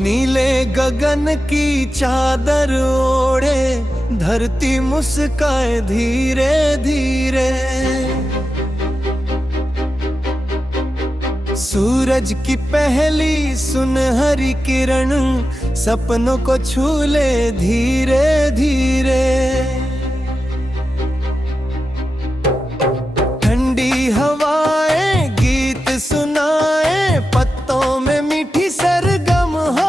नीले गगन की चादर ओढ़े धरती मुस्काए धीरे धीरे। सूरज की पहली सुनहरी किरण सपनों को छू ले धीरे धीरे। ठंडी हवाएं गीत सुनाए, पत्तों में मीठी सरगम हो।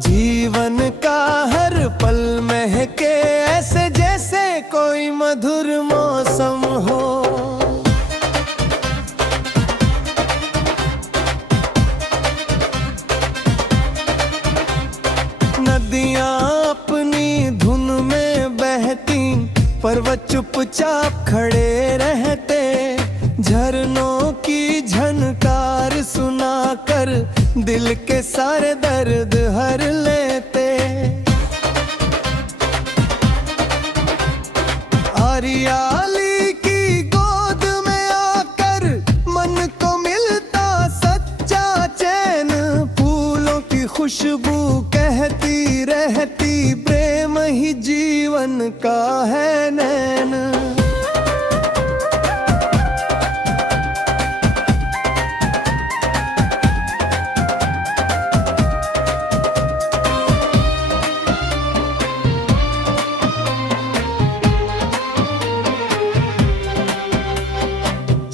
जीवन का हर पल महके ऐसे जैसे कोई मधुर मौसम हो। नदियाँ अपनी धुन में बहती, पर्वत चुपचाप खड़े रहते। झरनों की झनकार सुनाकर दिल के सारे दर्द हर लेते। हरियाली की गोद में आकर मन को मिलता सच्चा चैन। फूलों की खुशबू कहती रहती, प्रेम ही जीवन का है नैन।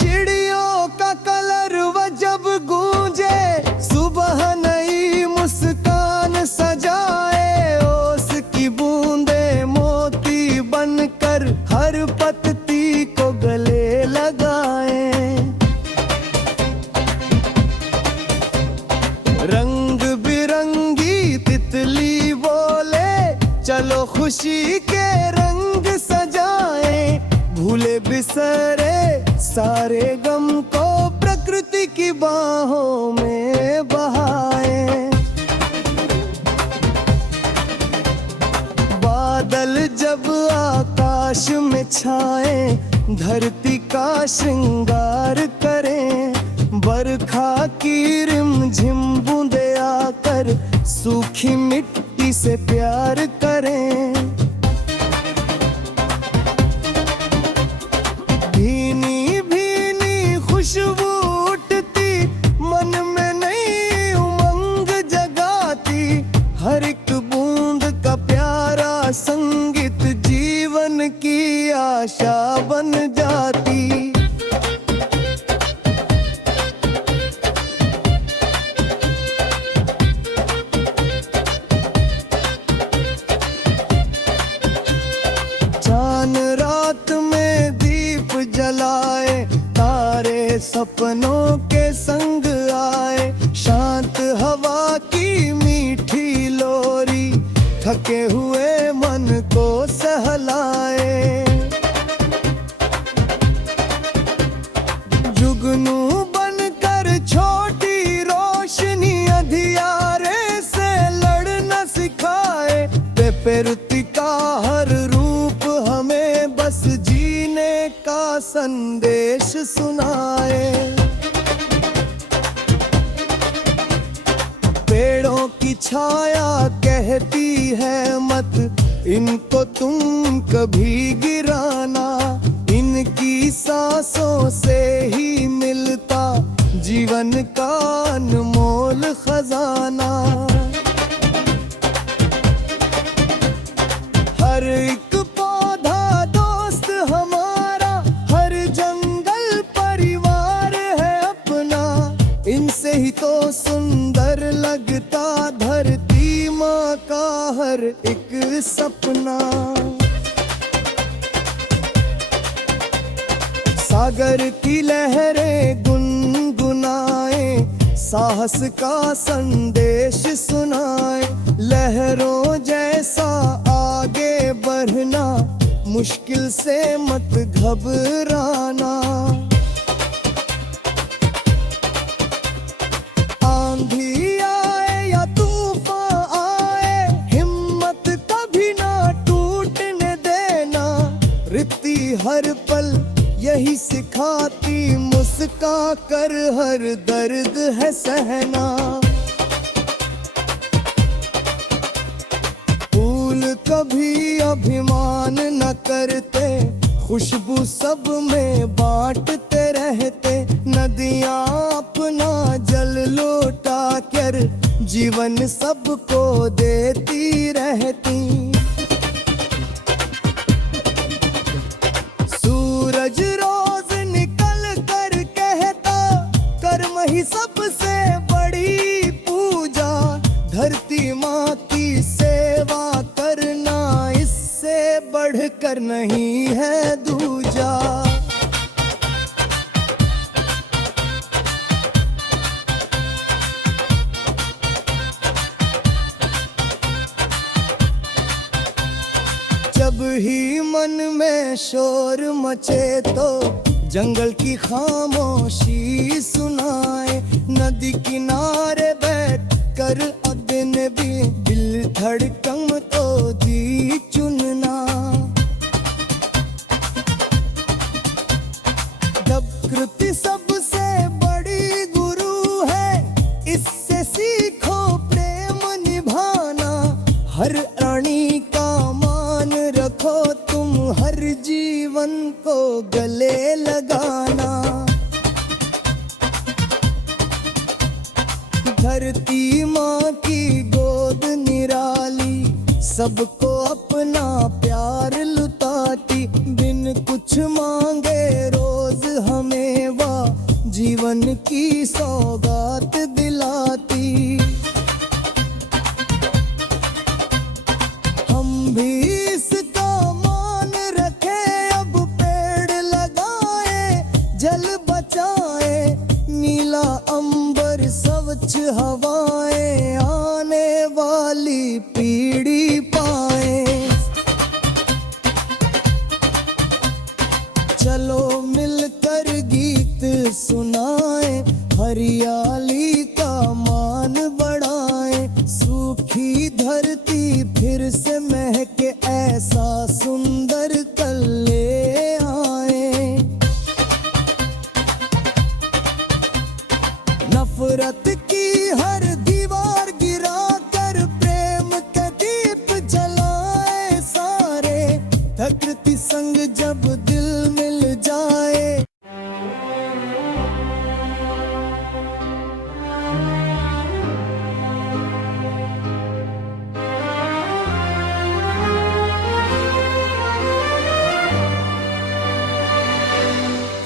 चिड़ियों का कलरव जब गूंजे, सुबह नई मुस्कान सजाए। ओस की बूंदे मोती बनकर हर पत्ती को गले लगाए। रंग बिरंगी तितली बोले, चलो खुशी के रंग सजाए। भूले बिसरे सारे गम को प्रकृति की बाहों में बहाए। बादल जब आकाश में छाए, धरती का श्रृंगार करें। बरखा की रिमझिम बूंदे आकर सूखी मिट्टी से प्यार करें। भीनी भीनी खुशबू उठती, मन में नई उमंग जगाती। हर एक बूंद का प्यारा संगीत जीवन की आशा बन जाती। चांद रात में दीप जलाए, तारे सपनों के संग आए। शांत हवा की मीठी लोरी थके हुए मन को सहलाए। जुगनू बनकर छोटी रोशनी अंधियारे से लड़ना सिखाए। प्रकृति का हर रूप हमें बस जीने का संदेश सुनाए। पेड़ों की छाया कहती है मत इनको तुम कभी गिराना। इनकी सांसों से ही मिलता जीवन का अनमोल खजाना। हर एक पौधा दोस्त हमारा, हर जंगल परिवार है अपना। इनसे ही तो सुंदर लगता धरती माँ का हर एक सपना। सागर की लहरें गुनगुनाए, साहस का संदेश सुनाए। लहरों जैसा आगे बढ़ना, मुश्किल से मत घबराना। आंधी आए या तूफान आए, हिम्मत कभी ना टूटने देना। रिश्ती हर पल यही सिखाती, मुस्का कर हर दर्द है सहना। कभी अभिमान न करते, खुशबू सब में बांटते रहते। नदियाँ अपना जल लौटा कर जीवन सबको देती रहती। सूरज रोज निकल कर कहता, कर्म ही सबसे बड़ी पूजा। धरती माँ की सेवा करना, इससे बढ़कर नहीं है दूजा। जब ही मन में शोर मचे तो जंगल की खामोशी सुनाए। नदी किनारे बैठ कर दिन भी दिल धड़कन तो दी चुनना। जब कृति सबसे बड़ी गुरु है, इससे सीखो प्रेम निभाना। हर प्राणी का मान रखो तुम, हर जीवन को गले लगाना। धरती माँ की गोद निराली, सबको अपना प्यार लुटाती। बिन कुछ मांगे रोज हमें वह जीवन की सौगात दिलाती। हम भी इसका मान रखें, अब पेड़ लगाए, जल बचाए। नीला अंबर स्वच्छ हवाएं, आने वाली पीढ़ी पाए। चलो मिलकर गीत सुनाए, हरियाली का मान बढ़ाए। सूखी धरती फिर से महके, ऐसा सुंदर कल ले आए। नफरत की हर दीवार गिरा कर प्रेम के दीप जलाए सारे। प्रकृति संग जब दिल मिल जाए।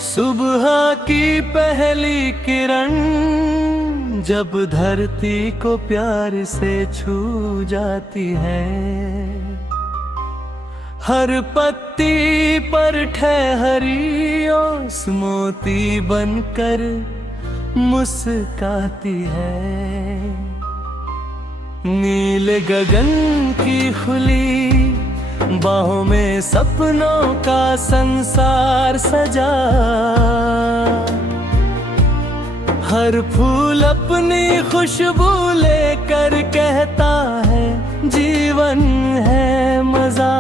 सुबह की पहली किरण जब धरती को प्यार से छू जाती है। हर पत्ती पर ठहरी ओस मोती बनकर मुस्काती है। नीले गगन की खुली बाहों में सपनों का संसार सजा। हर फूल अपनी खुशबू लेकर कहता है जीवन है मजा।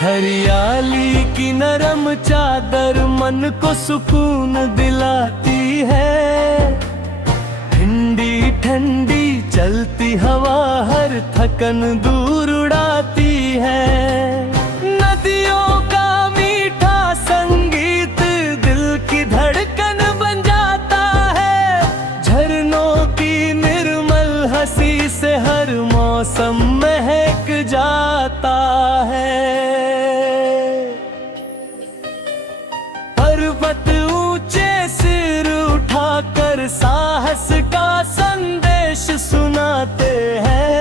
हरियाली की नरम चादर मन को सुकून दिलाती है। ठंडी ठंडी चलती हवा हर थकन दूर उड़ाती है। नदियों का मीठा संगीत दिल की धड़कन बन जाता है। झरनों की निर्मल हंसी से हर मौसम महक जाता है। पर्वत ऊंचे सिर उठाकर साहस का संदेश सुनाते हैं।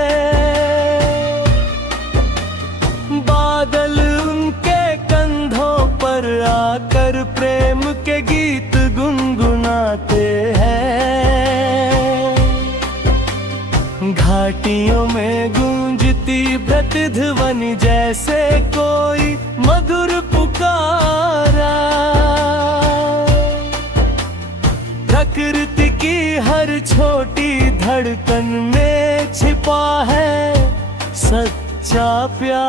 बादल उनके कंधों पर आकर प्रेम के गीत गुनगुनाते हैं। घाटियों में गूंजती प्रतिध्वनि जैसे कोई मधुर पुकारा। प्रकृति की हर छोटी धड़कन में छिपा है सच्चा प्यार।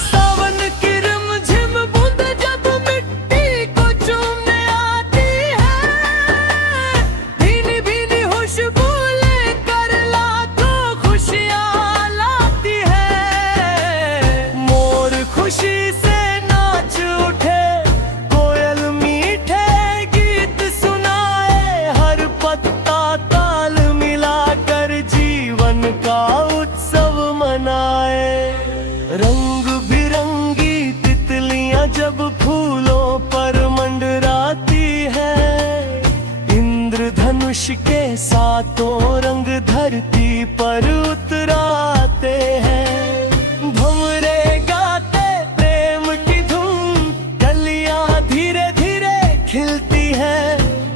सावन की रिमझिम बूंद जब मिट्टी को चूमने आती है। भीनी भीनी खुशबू रंग बिरंगी तितलियां जब फूलों पर मंडराती है, इंद्रधनुष के सातों रंग धरती पर उतराते हैं। भंवरे गाते प्रेम की धुन, कलियां धीरे धीरे खिलती है,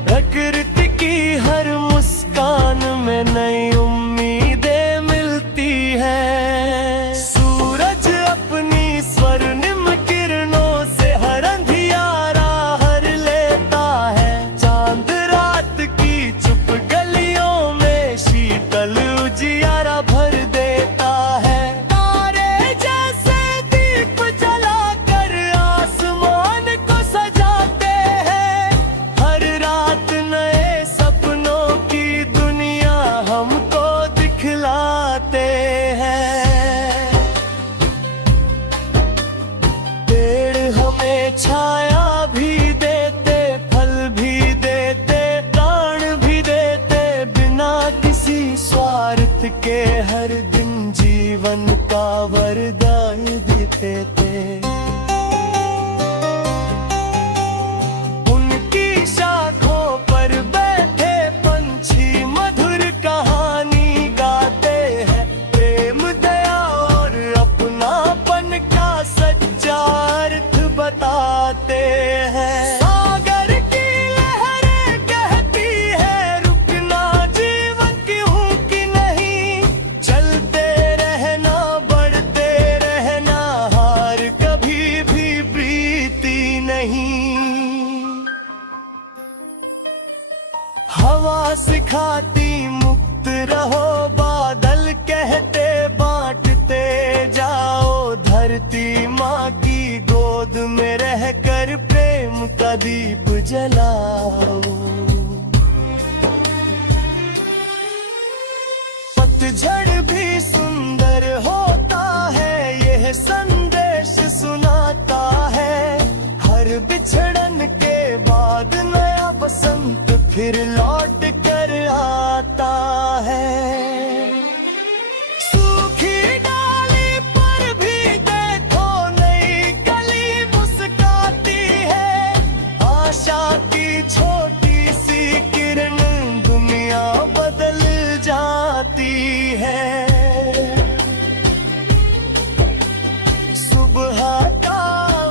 प्रकृति की हर मुस्कान में नई उम्मीदें मिलती है। सूरज अपनी स्वर्णिम किरणों से हर अंधियारा हर लेता है, चांद रात की चुप गलियों में शीतल उजियारा भर देता है। तारे जैसे दीप जलाकर आसमान को सजाते हैं, हर रात नए सपनों की दुनिया हमको दिखलाते हैं। पेड़ हमें छाया भी देते, फल भी देते, प्राण भी देते, बिना किसी स्वार्थ के हर दिन जीवन का वरदान भी देते। उनकी शाखों पर बैठे पंछी मधुर कहानी गाते हैं, प्रेम दया और अपनापन का सच्चा अर्थ बताते हैं। सागर की लहरें कहती है रुकना जीवन क्यों कि नहीं, चलते रहना बढ़ते रहना, हार कभी भी बीती नहीं। हवा सिखाती मुक्त रहो, बादल कहते बांटते जाओ, धरती माँ की गोद में रहकर प्रेम का दीप जलाओ। पतझड़ भी सुंदर होता है, यह संदेश सुनाता है, हर बिछड़न के बाद नया बसंत फिर लौट कर आता है। सूखी डाली पर भी देखो नई कली मुस्काती है, आशा की छोटी सी किरण दुनिया बदल जाती है। सुबह का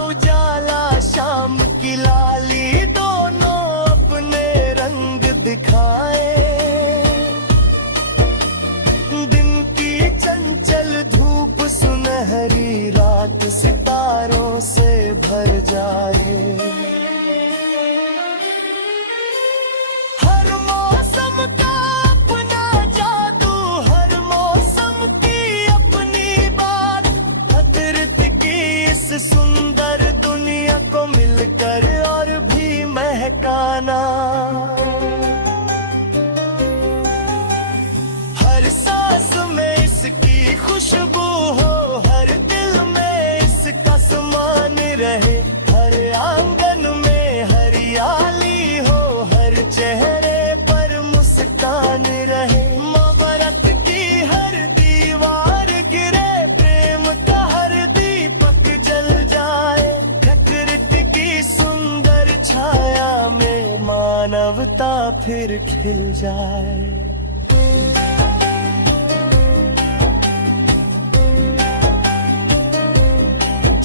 उजाला शाम की लाली दोनों अपने रंग दिखाए, दिन की चंचल धूप सुनहरी रात सितारों से भर जाए। हर मौसम का अपना जादू, हर मौसम की अपनी बात, प्रकृति की इस सुंदर दुनिया को मिलकर और भी महकाना। हर सांस में इसकी खुशबू हो, हर दिल में इसका समान रहे, हर आंगन में हरियाली हो, हर चेहरे पर मुस्कान रहे। मोहब्बत की हर दीवार गिरे, प्रेम का हर दीपक जल जाए, प्रकृति की सुंदर छाया में मानवता फिर खिल जाए।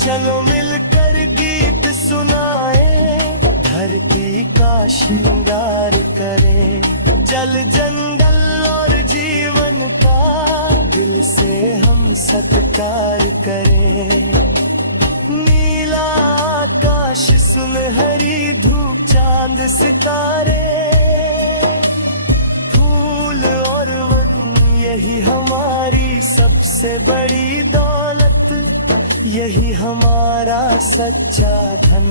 चलो मिलकर गीत सुनाए, धरती का श्रृंगार करें, जल जंगल और जीवन का दिल से हम सत्कार करें। नीला आकाश सुनहरी धूप चांद सितारे, फूल और वन यही हमारी सबसे बड़ी दौलत, यही हमारा सच्चा धन।